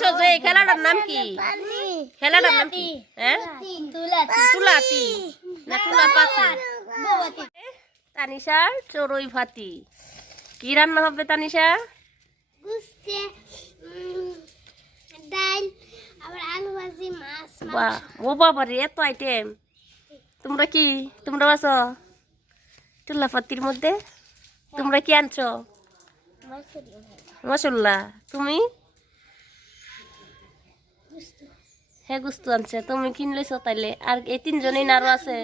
খেলছো যে এই খেলাটার নাম কি? খেলাটার নাম কি? হ্যাঁ? তুলাতি। না তুলা পাতি তানিশার চড়ুই ভাতি কি রান্না হবে তানিশা? ডাল আবার আলু ভাজি মাছ বাহ ও বাবা রে এত আইটেম তোমরা কি? তোমরা আছো? তুলা পাতির মধ্যে? তোমরা কি আনছো? মশলা তুমি? হ্যাঁ গুস্তু আনছে তুমি কিনলেছো তাইলে। আর এই তিনজনেই না আরও আছে।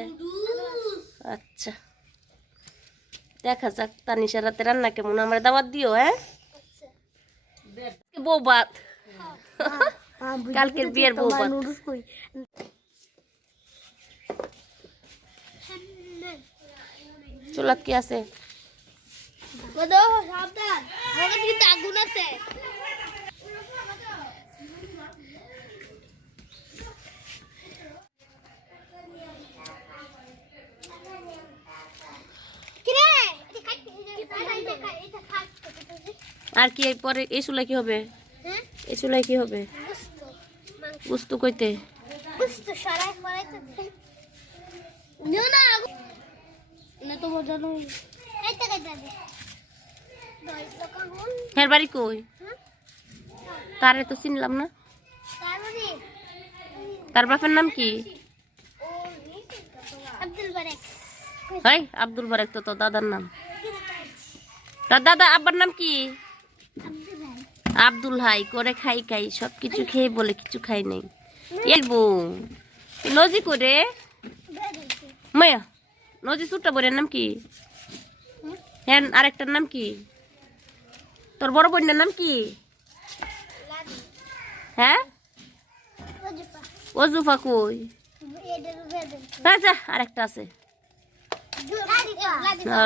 আচ্ছা। দেখা যাক, তানিশা রাতে রান্না কেমন? আমার দাওয়াত দিও হ্যাঁ? বউ ভাত। কালকের বিয়ের বউ ভাত। চুলাত কি আছে? সাবধান। আগুন আছে কিরে এটা কাট এটা কাট এটা কাট আর কি এর পরে এই চুলাই কি হবে? হ্যাঁ? এই চুলাই কি হবে? গুস্তু কইতে। হ্যাঁ বাড়ি কই? হ্যাঁ? তারে তো চিনলাম না। তার বাপের নাম কি? আব্দুল বারেক। আব্দুল বারেক তো তোর দাদার নাম। তার দাদা আব্বার নাম কি? আব্দুল হাই করে খাই খাই সব কিছু খেয়ে বলে কিছু খাই নাই। এর বউ নজি করে। মায়া নজি সুটটা বোনের নাম কি? হ্যাঁ আরেকটার নাম কি? তোর বড় বোনের নাম কি? হ্যাঁ? অজুফা কই আচ্ছা আরেকটা আছে।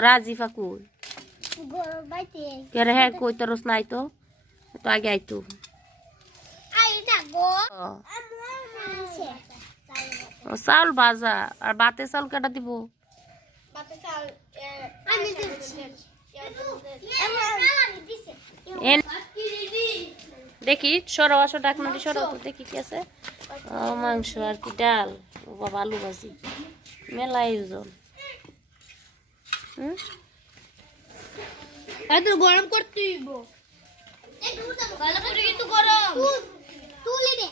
রাজিফা কই হ্যাঁ কই তোর নাই তো? তো আগে আইতো চাউল ভাজা। আর বাতে চাউল কাটা দিব? দেখি সরো আসো ডাকনাটি সরো দেখি কি আছে। মাংস আর কি ডাল। বাবা, আলু ভাজি। মেলা আয়োজন। হুম? গরম করতে কিন্তু গরম। তুলি দে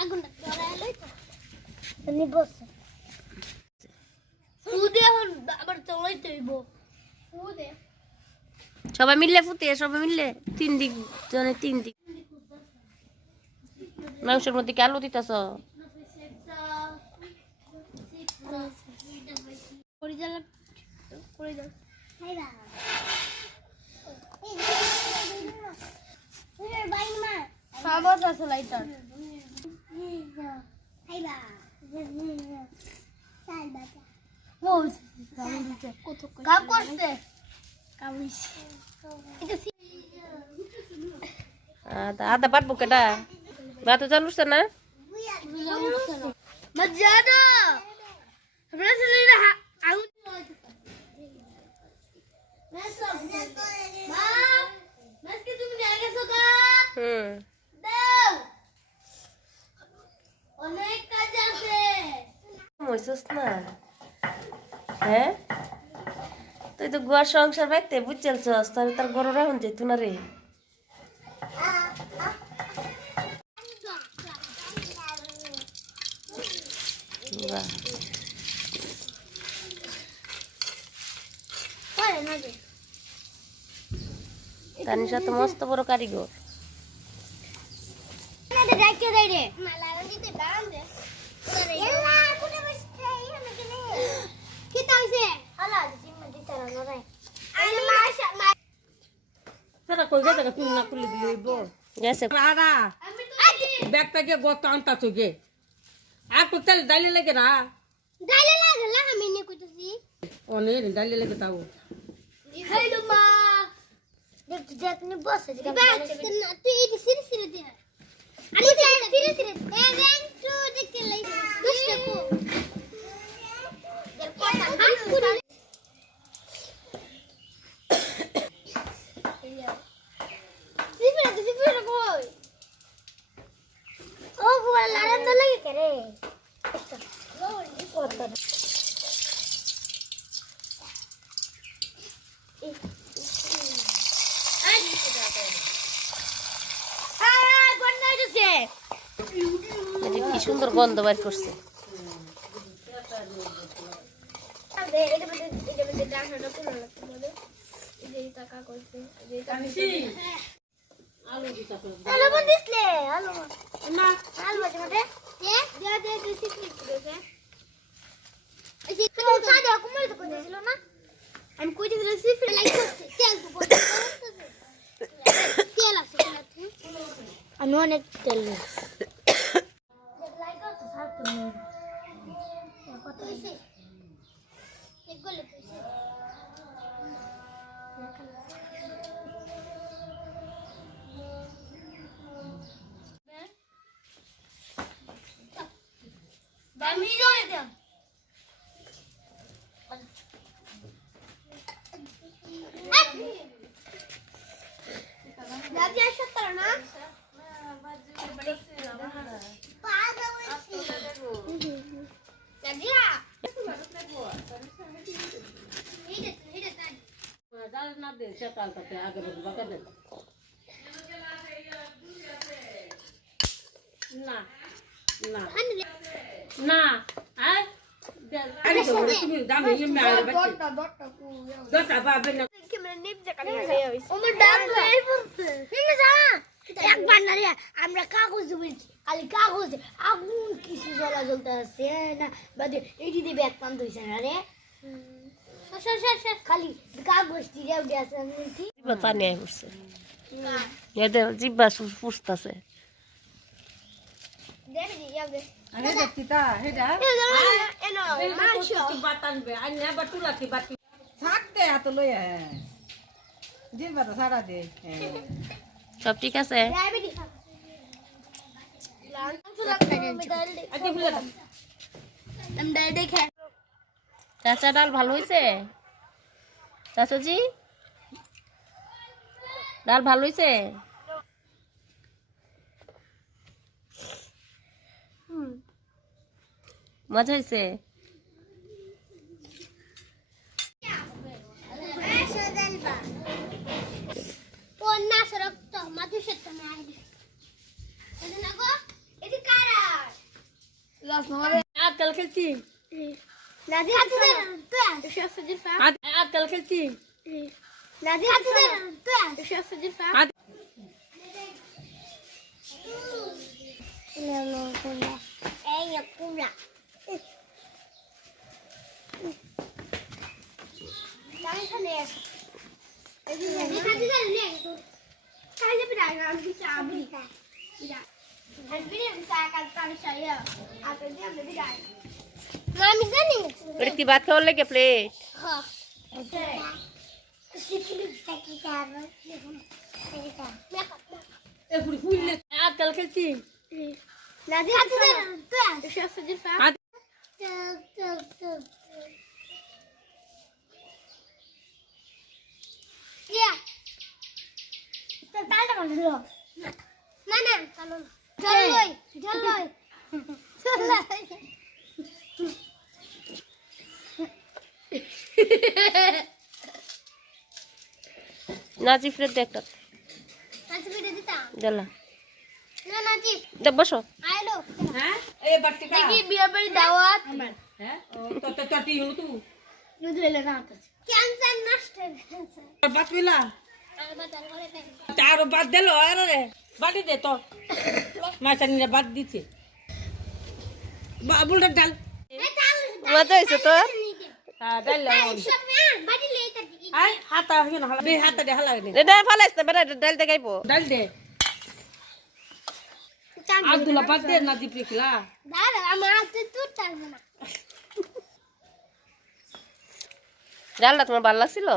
আগুনটা ধরায় তো। নি বস। উদে এখন আবার চলাইতে হইব। উদে সবাই মিললে ফুটে সবাই মিললে তিন দিক জনে তিন দিক। মাংসের মধ্যে কি আলু দিতেছ? পরিচালক পরিচালক হাইরা সাবাস আছে লাইটার হাইরা কাম করছে আদা আদা পারব কেটা ভাত চালু উঠছে না মজাদা আমরা ছেলেরা আউট মা মাসকে তুমি নিয়ে গেছো কা হুম দাও অনেক কাজ আছে মইসস না হ্যাঁ তুই তো গুয়ার সংসার বাইতে বুঝছস তাহলে তার গরু রাখুন যেত না রে তানিশা তো মস্ত বড় কারিগর না দে ডাকে রে মালারা দিতে দাঁড়ান দে এলা কোনে বসতে এখানে কেনে কি তাইছে হালা জিম্মা দিতে না রে আমি মাশা সেটা কই গেছে তুমি না খুলে দিলে হইব গেছে আরা আমি তো ব্যাগটা গিয়ে গত আনতা তুই আর তো তেল ডালি লাগে না ডাইলে লাগলা আমি নে কইতাছি অনেক ডালি লাগে তাও হ্যালো মা দেখ দেখনি বসে যে না তুই এই সিরে সিরে দে আমি সিরে সিরে এ র্যাঙ্ক টু দেখতে লাই দুষ্ট কো দেখ কথা হাত করে সিফিরে সিফিরে কই কে রে? কি সুন্দর গন্ধ বার করছে। আলু দিতে হবে। দিবে আমি কই দিছিল সিক্রেট লাইক করতে তেল বলতে তেল আছে। আমি অনেক তেল নিই সকালটাতে আগে বাকা দে না না না আয় আরে তো তুমি দামি এমনি আরে বাচ্চি। দটা পাবে না। আমার দাঁত হয়ে। রে আমরা কাগজ বলছি খালি কাগজ। আগুন কিছু জ্বলা জ্বলতে আছে না বাদে এটি দিয়ে ব্যাগ পান হইছে না রে। খালি কাগজ দিয়ে উঠে পানি আই পড়ছে। এদের জিব্বা পুষতাছে। দেবে দি যাবে আরে দেখছি তা হেডা এনো এই মাংস তো বাতানবে আন্না বাটুলাতি বাটি থাক দে হাত লই হ্যাঁ জিলবা তো সারা দে হ্যাঁ সব ঠিক আছে যাবে দি মাংস রাখতে আজকে বুঝলা আমি ডাল দেখে চাচা ডাল ভালো হয়েছে চাচাজি ডাল ভালো হয়েছে মজা হয়েছে পন্না সরক্ত মাথু সত্য না আইডি এটা না গো এটি কারা আজকাল খেলছি। আজকাল খেলছি। আজকাল খেলছি নাদি হাতে দে তুই আস শেফ জিফা আজ ইয়া তো তালটা কোন দিলো না না চলো চল লই চল লই চল লই নাচি ফ্রেড দেখ দিলা না বসো হ্যাঁ? এই বাটিকা দেখি বিয়ে বাড়ি দাওয়াত হ্যাঁ? ও তো তো তটি হলো তুই নুদু এলে না তো ক্যান্সার নষ্ট ক্যান্সার বাত মিলা তার বাদ দিল আরে বাটি দে তো। মাছানি বাদ দিছে। বাবুলটা ডাল। মজা হয়েছে তোর? হ্যাঁ ডাল তা হাতা হাতা দে হালা দে ডাল না বেটা ডাল দেখাইবো। ডাল দে। আব্দুল্লাহ বাদ দে না দিপি খিলা আমার হাতে না। ডালটা তোমার ভালো লাগছিল?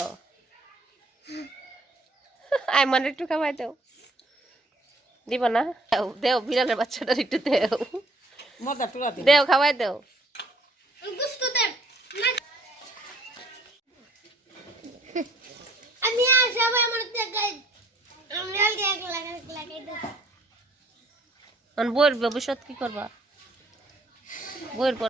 আই মানে একটু খাওয়াই দেও। দিব না। দেও, দেও বিড়ালের বাচ্চাটার একটু দেও। দেও খাওয়াই দেও। আমি আর সবাই আমার দেখাই আমি আগে এক লাগাই লাগাই দে বইয়ের ভবিষ্যৎ কি করবা বইয়ের